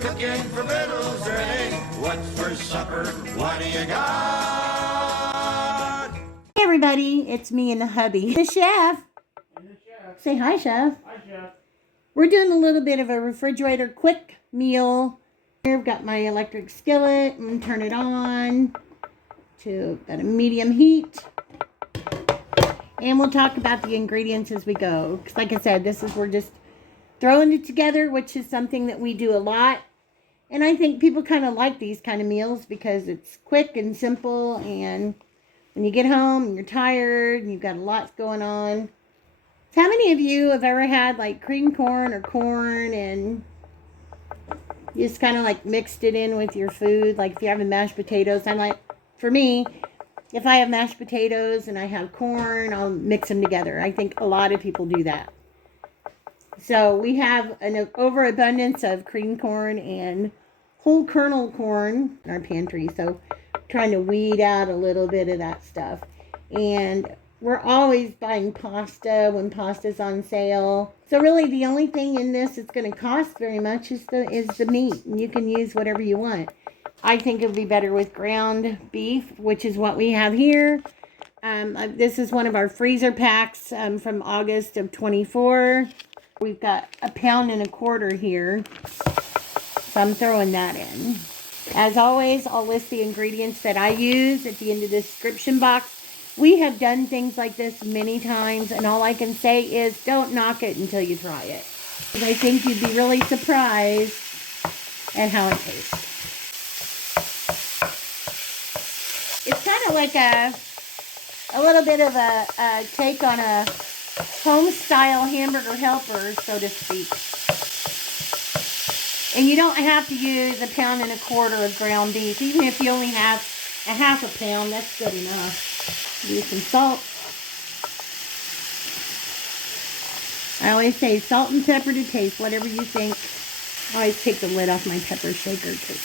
cooking for victuals ready. What's for supper? What do you got? Hey everybody, it's me and the hubby. The chef. Say hi, Chef. Hi, Chef. We're doing a little bit of a refrigerator quick meal. Here I've got my electric skillet. I'm going to turn it on to at a medium heat. And we'll talk about the ingredients as we go. Because like I said, we're just throwing it together, which is something that we do a lot. And I think people kind of like these kind of meals because it's quick and simple. And when you get home and you're tired and you've got a lot going on. So how many of you have ever had like cream corn or corn and you just kind of like mixed it in with your food? Like if you're having mashed potatoes, for me, if I have mashed potatoes and I have corn, I'll mix them together. I think a lot of people do that. So we have an overabundance of cream corn and whole kernel corn in our pantry. So trying to weed out a little bit of that stuff. And we're always buying pasta when pasta's on sale. So really the only thing in this that's going to cost very much is the meat. And you can use whatever you want. I think it would be better with ground beef, which is what we have here. This is one of our freezer packs from August of 24. We've got 1.25 pounds here. So I'm throwing that in. As always, I'll list the ingredients that I use at the end of the description box. We have done things like this many times, and all I can say is don't knock it until you try it. I think you'd be really surprised at how it tastes. It's kind of like a little bit of a take on a home-style hamburger helper, so to speak. And you don't have to use 1.25 pounds of ground beef. Even if you only have 1/2 pound, that's good enough. Use some salt. I always say salt and pepper to taste, whatever you think. I always take the lid off my pepper shaker because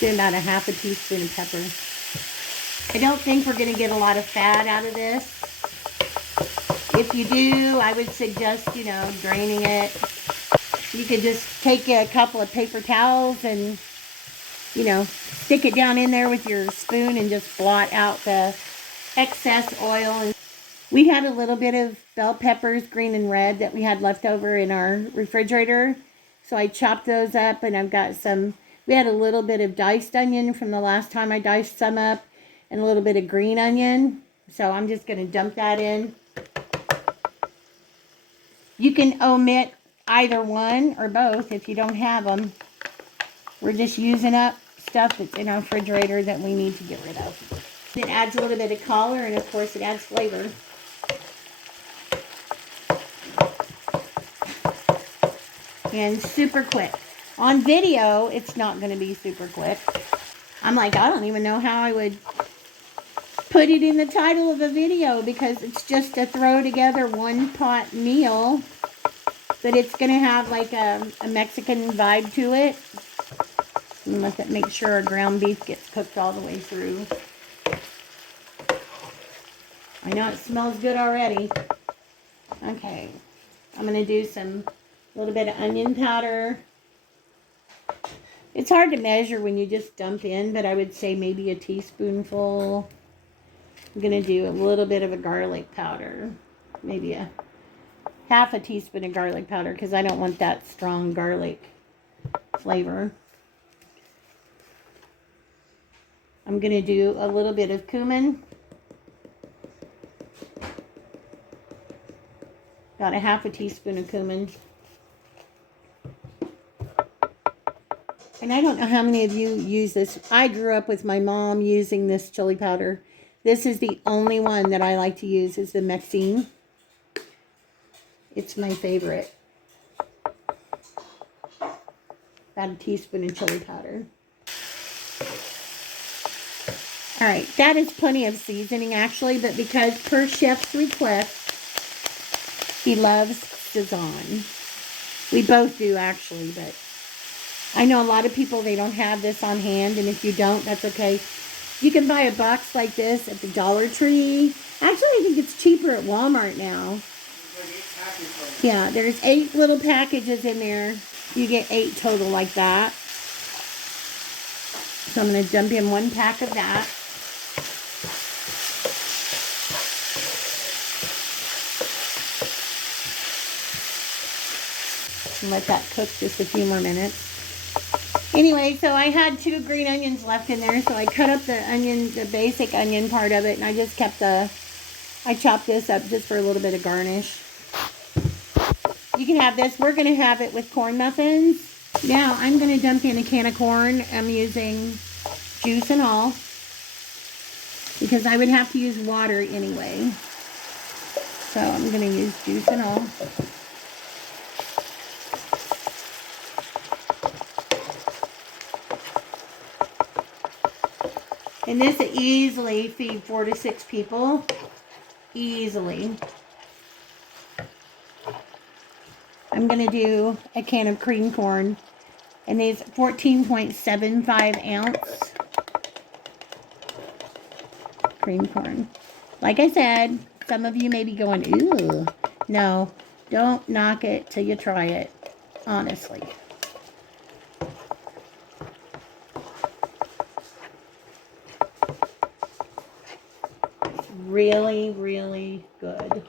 it's about 1/2 teaspoon of pepper. I don't think we're going to get a lot of fat out of this. If you do, I would suggest, draining it. You could just take a couple of paper towels and, stick it down in there with your spoon and just blot out the excess oil. We had a little bit of bell peppers, green and red, that we had left over in our refrigerator. So I chopped those up, and I've got we had a little bit of diced onion from the last time I diced some up, and a little bit of green onion. So I'm just going to dump that in. You can omit either one or both if you don't have them. We're just using up stuff that's in our refrigerator that we need to get rid of. It adds a little bit of color, and of course it adds flavor. And super quick. On video, it's not going to be super quick. I'm like, I don't even know how I would put it in the title of a video because it's just a throw together one pot meal. But it's going to have like a Mexican vibe to it. And let make sure our ground beef gets cooked all the way through. I know it smells good already. Okay. I'm going to do a little bit of onion powder. It's hard to measure when you just dump in, but I would say maybe a teaspoonful. I'm going to do a little bit of a garlic powder. Maybe 1/2 teaspoon of garlic powder because I don't want that strong garlic flavor. I'm going to do a little bit of cumin. Got 1/2 teaspoon of cumin. And I don't know how many of you use this. I grew up with my mom using this chili powder. This is the only one that I like to use is the Mexican. It's my favorite. About a teaspoon of chili powder. All right, that is plenty of seasoning actually, but because per chef's request, he loves Sazón. We both do actually, but I know a lot of people, they don't have this on hand, and if you don't, that's okay. You can buy a box like this at the Dollar Tree. Actually, I think it's cheaper at Walmart now. Yeah, there's 8 little packages in there. You get 8 total like that. So I'm going to dump in 1 pack of that. And let that cook just a few more minutes. Anyway, so I had 2 green onions left in there, so I cut up the onion, the basic onion part of it, and I just kept I chopped this up just for a little bit of garnish. You can have this. We're going to have it with corn muffins. Now, I'm going to dump in a can of corn. I'm using juice and all, because I would have to use water anyway. So I'm going to use juice and all. And this will easily feed 4 to 6 people. Easily. I'm going to do a can of cream corn. And these 14.75 ounce cream corn. Like I said, some of you may be going, ew. No, don't knock it till you try it. Honestly. Really, really good.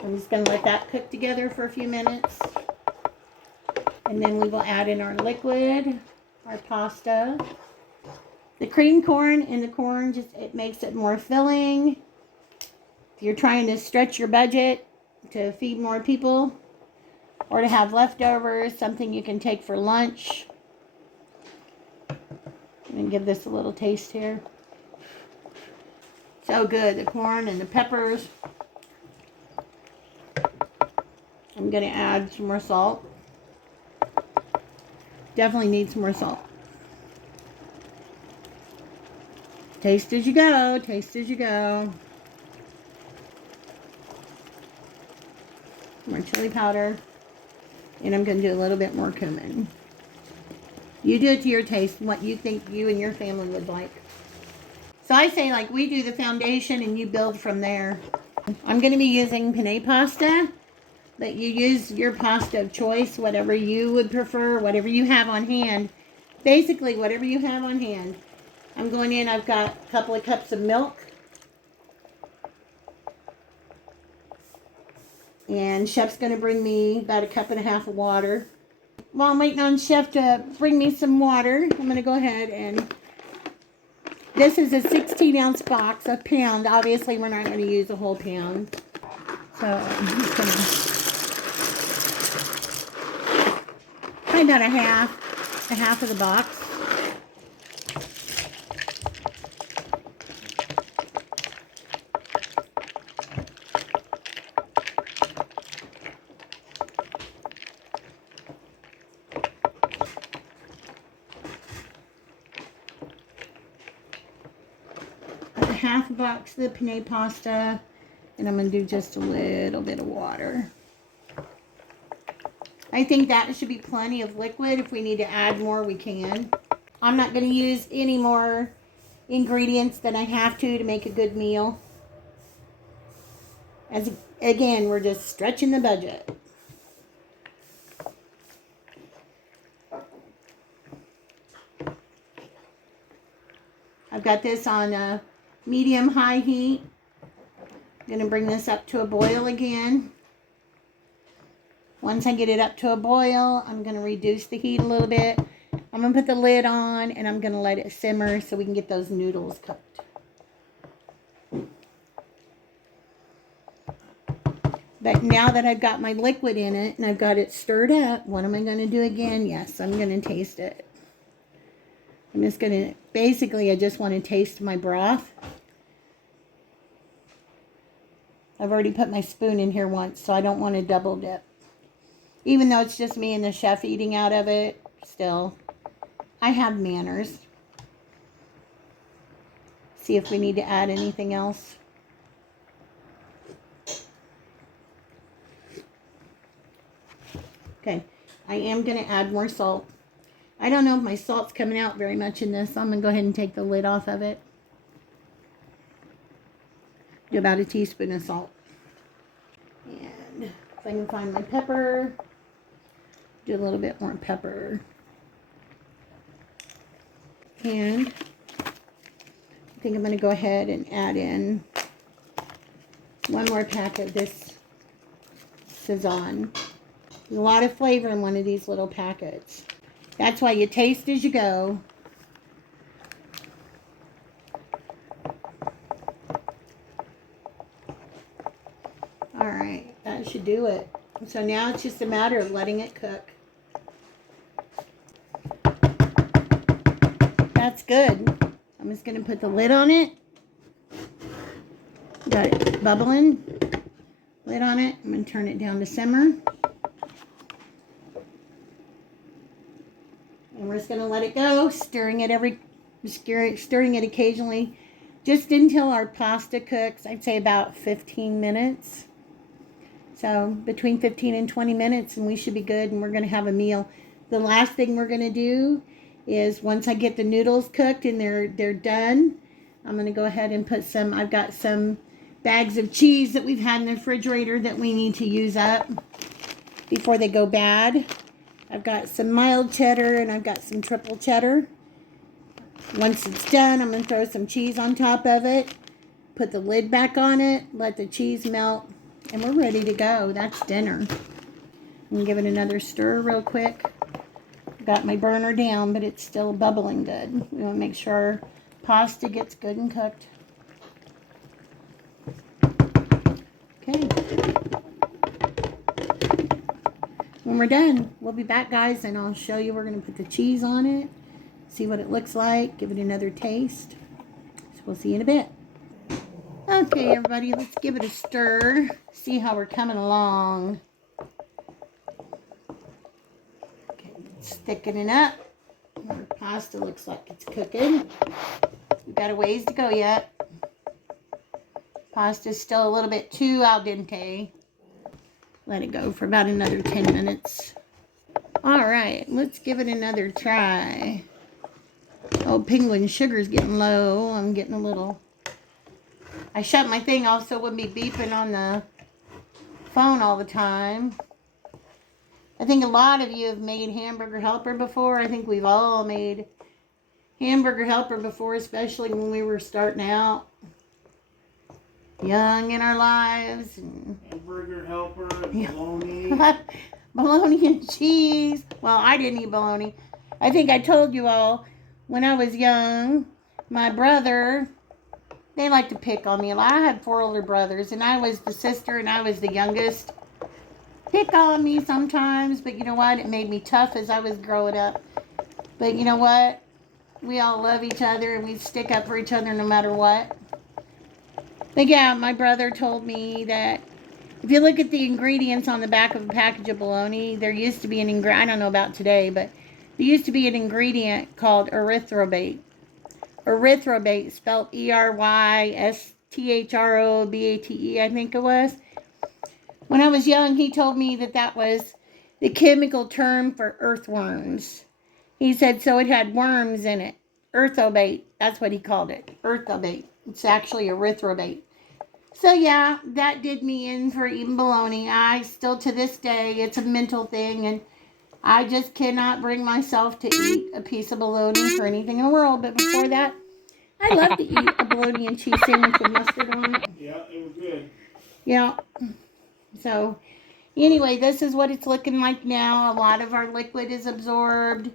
I'm just going to let that cook together for a few minutes. And then we will add in our liquid, our pasta. The cream corn and the corn, just it makes it more filling. If you're trying to stretch your budget to feed more people, or to have leftovers, something you can take for lunch. I'm going to give this a little taste here. So good, the corn and the peppers. I'm going to add some more salt. Definitely need some more salt. Taste as you go, taste as you go. More chili powder. And I'm going to do a little bit more cumin. You do it to your taste, what you think you and your family would like. So I say, like, we do the foundation and you build from there. I'm going to be using penne pasta, but you use your pasta of choice, whatever you would prefer, whatever you have on hand. Basically, whatever you have on hand. I'm going in, I've got a couple of cups of milk. And Chef's going to bring me about a cup and a half of water. While I'm waiting on Chef to bring me some water, I'm going to go ahead and... This is a 16-ounce box, a pound. Obviously, we're not going to use a whole pound. So, I'm just going to... Probably about a half of the box. Half a box of the penne pasta, and I'm going to do just a little bit of water. I think that should be plenty of liquid. If we need to add more, we can. I'm not going to use any more ingredients than I have to make a good meal. As again, we're just stretching the budget. I've got this on medium-high heat. I'm going to bring this up to a boil again. Once I get it up to a boil, I'm going to reduce the heat a little bit. I'm going to put the lid on, and I'm going to let it simmer so we can get those noodles cooked. But now that I've got my liquid in it, and I've got it stirred up, what am I going to do again? Yes, I'm going to taste it. I'm just going to, basically, I just want to taste my broth. I've already put my spoon in here once, so I don't want to double dip. Even though it's just me and the chef eating out of it, still, I have manners. See if we need to add anything else. Okay, I am going to add more salt. I don't know if my salt's coming out very much in this, so I'm going to go ahead and take the lid off of it. Do about a teaspoon of salt. And if I can find my pepper, do a little bit more pepper. And I think I'm going to go ahead and add in one more pack of this Sazón. There's a lot of flavor in one of these little packets. That's why you taste as you go. Alright, that should do it. So now it's just a matter of letting it cook. That's good. I'm just going to put the lid on it. Got it bubbling. Lid on it. I'm going to turn it down to simmer. And we're just going to let it go, stirring it occasionally, just until our pasta cooks. I'd say about 15 minutes. So between 15 and 20 minutes, and we should be good, and we're going to have a meal. The last thing we're going to do is, once I get the noodles cooked and they're done, I'm going to go ahead and put some, I've got some bags of cheese that we've had in the refrigerator that we need to use up before they go bad. I've got some mild cheddar and I've got some triple cheddar. Once it's done, I'm going to throw some cheese on top of it, put the lid back on it, let the cheese melt, and we're ready to go. That's dinner. I'm going to give it another stir real quick. Got my burner down, but it's still bubbling good. We want to make sure our pasta gets good and cooked. Okay. When we're done, we'll be back, guys, and I'll show you. We're going to put the cheese on it, see what it looks like, give it another taste. So we'll see you in a bit. Okay, everybody, let's give it a stir. See how we're coming along. It's thickening up. Our pasta looks like it's cooking. We've got a ways to go yet. Pasta's still a little bit too al dente. Let it go for about another 10 minutes. Alright, let's give it another try. Oh, penguin sugar's getting low. I'm getting a little... I shut my thing off so it wouldn't be beeping on the phone all the time. I think a lot of you have made hamburger helper before. I think we've all made hamburger helper before, especially when we were starting out young in our lives. And hamburger helper and bologna. Bologna and cheese. Well, I didn't eat bologna. I think I told you all, when I was young, my brother, they like to pick on me a lot. I had 4 older brothers, and I was the sister, and I was the youngest. Pick on me sometimes, but you know what? It made me tough as I was growing up. But you know what? We all love each other, and we stick up for each other no matter what. But yeah, my brother told me that if you look at the ingredients on the back of a package of bologna, there used to be an ingredient, I don't know about today, but there used to be an ingredient called erythrobate. Erythrobate, spelled E-R-Y-S-T-H-R-O-B-A-T-E, I think it was. When I was young, he told me that that was the chemical term for earthworms. He said so it had worms in it. Erythrobate, that's what he called it. Erythrobate. It's actually erythrobate. So yeah, that did me in for eating bologna. I still, to this day, it's a mental thing, and I just cannot bring myself to eat a piece of bologna for anything in the world. But before that, I love to eat a bologna and cheese sandwich with mustard on it. Yeah, it was good. Yeah. So, anyway, this is what it's looking like now. A lot of our liquid is absorbed,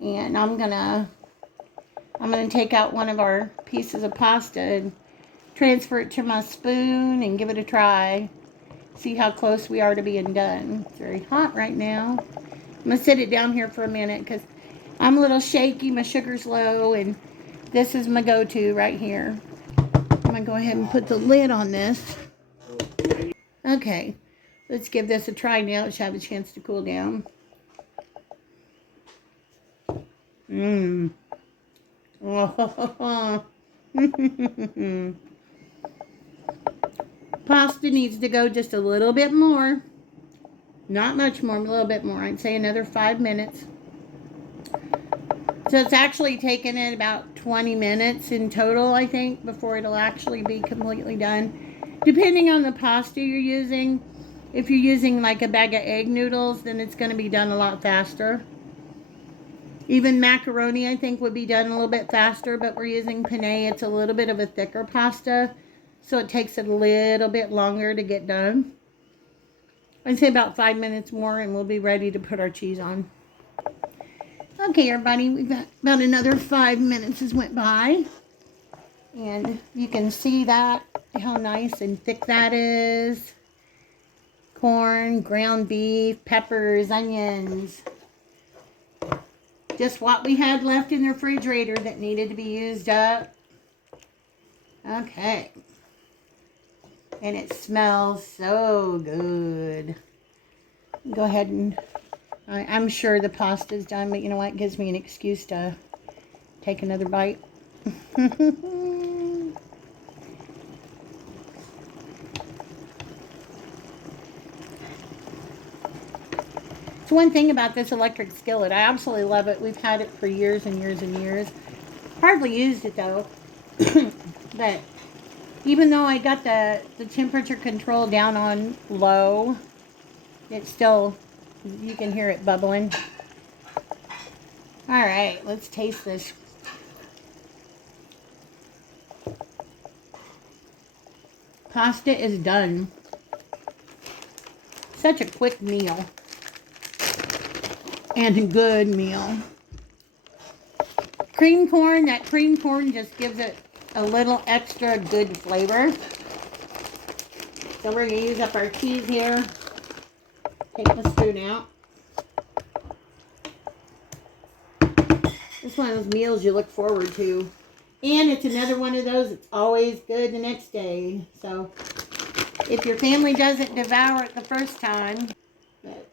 and I'm gonna take out one of our pieces of pasta and transfer it to my spoon and give it a try. See how close we are to being done. It's very hot right now. I'm gonna sit it down here for a minute because I'm a little shaky. My sugar's low, and this is my go-to right here. I'm gonna go ahead and put the lid on this. Okay, let's give this a try now. It should have a chance to cool down. Oh. Pasta needs to go just a little bit more. Not much more, a little bit more. I'd say another 5 minutes. So it's actually taken it about 20 minutes in total, I think, before it'll actually be completely done. Depending on the pasta you're using. If you're using like a bag of egg noodles, then it's going to be done a lot faster. Even macaroni, I think, would be done a little bit faster, but we're using penne. It's a little bit of a thicker pasta, so it takes it a little bit longer to get done. I'd say about 5 minutes more, and we'll be ready to put our cheese on. Okay, everybody, we've got about another 5 minutes has went by. And you can see that, how nice and thick that is. Corn, ground beef, peppers, onions. Just what we had left in the refrigerator that needed to be used up. Okay. And it smells so good. Go ahead and, I'm sure the pasta's done, but you know what? It gives me an excuse to take another bite. It's one thing about this electric skillet. I absolutely love it. We've had it for years and years and years. Hardly used it though. But even though I got the temperature control down on low, it's still, you can hear it bubbling. All right, let's taste this. Pasta is done. Such a quick meal. And a good meal. Cream corn, that cream corn just gives it a little extra good flavor. So we're going to use up our cheese here. Take the spoon out. It's one of those meals you look forward to. And it's another one of those, it's always good the next day. So if your family doesn't devour it the first time, but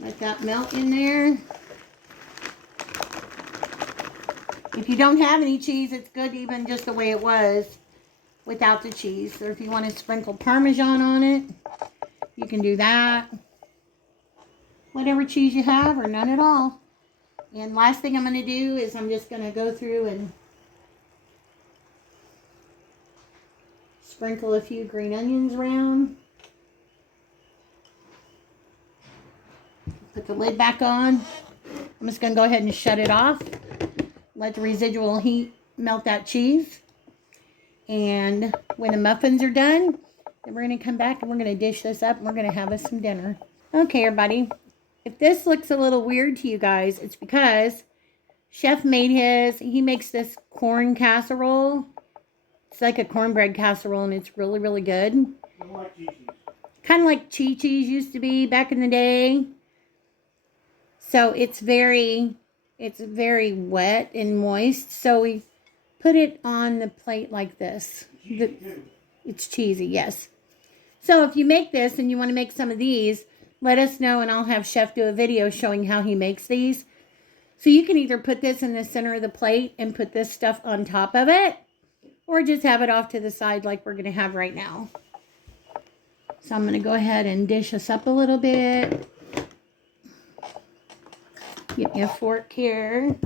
let that melt in there. If you don't have any cheese, it's good even just the way it was without the cheese. Or if you want to sprinkle Parmesan on it, you can do that. Whatever cheese you have or none at all. And last thing I'm going to do is I'm just going to go through and sprinkle a few green onions around. Put the lid back on. I'm just going to go ahead and shut it off. Let the residual heat melt that cheese. And when the muffins are done, then we're going to come back and we're going to dish this up and we're going to have us some dinner. Okay, everybody. If this looks a little weird to you guys, it's because Chef made his. He makes this corn casserole. It's like a cornbread casserole and it's really, really good. Kind of like Chi-Chi's used to be back in the day. So it's very wet and moist. So we put it on the plate like this. It's cheesy, yes. So if you make this and you want to make some of these, let us know and I'll have Chef do a video showing how he makes these. So you can either put this in the center of the plate and put this stuff on top of it, or just have it off to the side like we're going to have right now. So I'm going to go ahead and dish this up a little bit. Get me a fork here.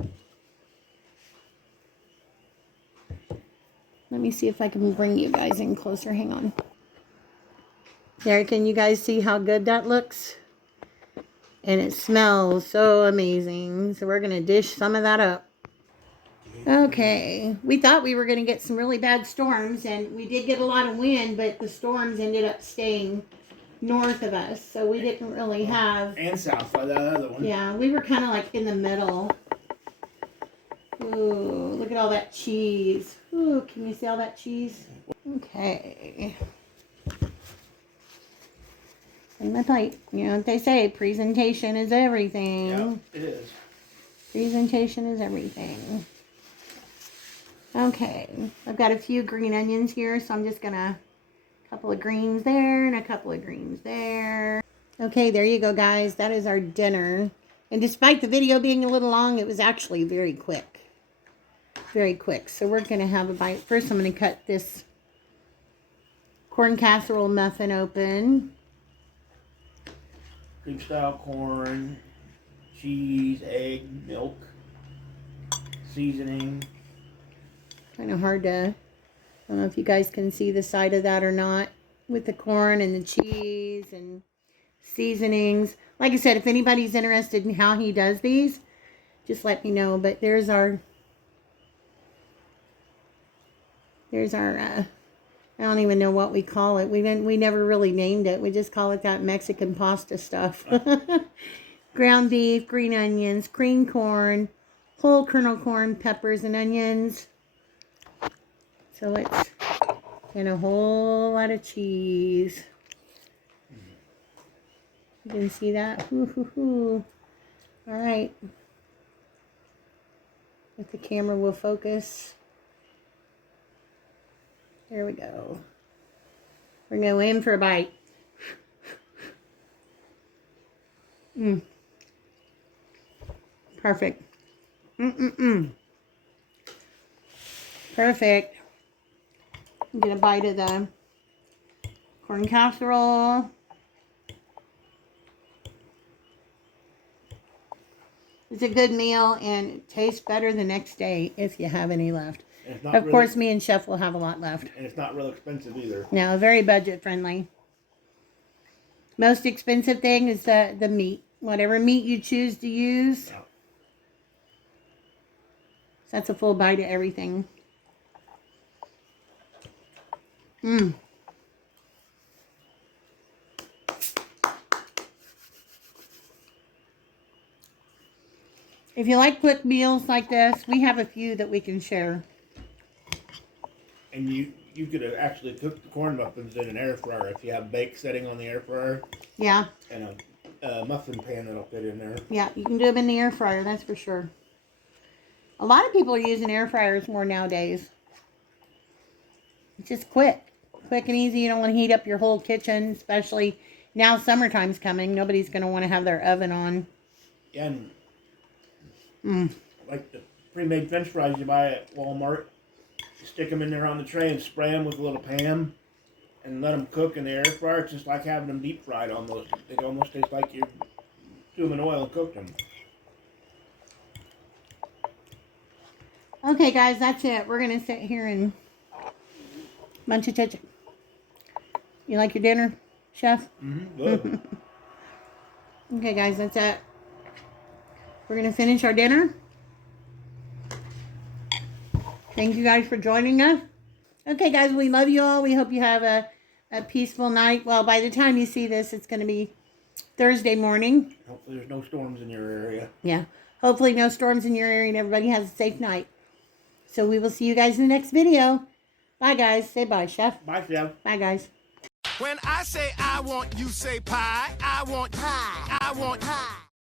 Let me see if I can bring you guys in closer. Hang on. There, can you guys see how good that looks? And it smells so amazing. So we're going to dish some of that up. Okay. We thought we were going to get some really bad storms. And we did get a lot of wind. But the storms ended up staying north of us. So we didn't really have... And south by that other one. Yeah, we were kind of like in the middle. Ooh, look at all that cheese. Ooh, can you see all that cheese? Okay. In my plate. You know what they say, presentation is everything. Yeah, it is. Presentation is everything. Okay, I've got a few green onions here, so I'm just gonna, a couple of greens there and a couple of greens there. Okay, there you go, guys. That is our dinner. And despite the video being a little long, it was actually very quick. very quick. So we're going to have a bite. First, I'm going to cut this corn casserole muffin open. Greek style corn, cheese, egg, milk, seasoning. Kind of hard to, I don't know if you guys can see the side of that or not, with the corn and the cheese and seasonings. Like I said, if anybody's interested in how he does these, just let me know. But there's our I don't even know what we call it. We never really named it. We just call it that Mexican pasta stuff. Ground beef, green onions, cream corn, whole kernel corn, peppers, and onions. So it's and a whole lot of cheese. You can see that? All right. If the camera will focus. There we go. We're going to go in for a bite. Perfect. Perfect. Get a bite of the corn casserole. It's a good meal, and it tastes better the next day if you have any left. Of course, me and Chef will have a lot left. And it's not real expensive either. No, very budget friendly. Most expensive thing is the meat. Whatever meat you choose to use. Yeah. So that's a full bite of everything. If you like quick meals like this, we have a few that we can share. And you could actually cook the corn muffins in an air fryer if you have bake setting on the air fryer. Yeah. And a muffin pan that'll fit in there. Yeah, you can do them in the air fryer, that's for sure. A lot of people are using air fryers more nowadays. It's just quick. Quick and easy. You don't want to heat up your whole kitchen, especially now summertime's coming. Nobody's going to want to have their oven on. Yeah, and like the pre-made French fries you buy at Walmart, you stick them in there on the tray and spray them with a little pan and let them cook in the air fryer. It's just like having them deep fried almost. They almost taste like you threw them in oil and cooked them. Okay, guys, that's it. We're going to sit here and munch a touch. You like your dinner, Chef? Good. Okay, guys, that's it. We're going to finish our dinner. Thank you guys for joining us. Okay, guys, we love you all. We hope you have a peaceful night. Well, by the time you see this, it's going to be Thursday morning. Hopefully there's no storms in your area. Yeah. Hopefully no storms in your area and everybody has a safe night. So we will see you guys in the next video. Bye, guys. Say bye, Chef. Bye, Chef. Bye, guys. When I say I want, you say pie. I want pie. I want pie.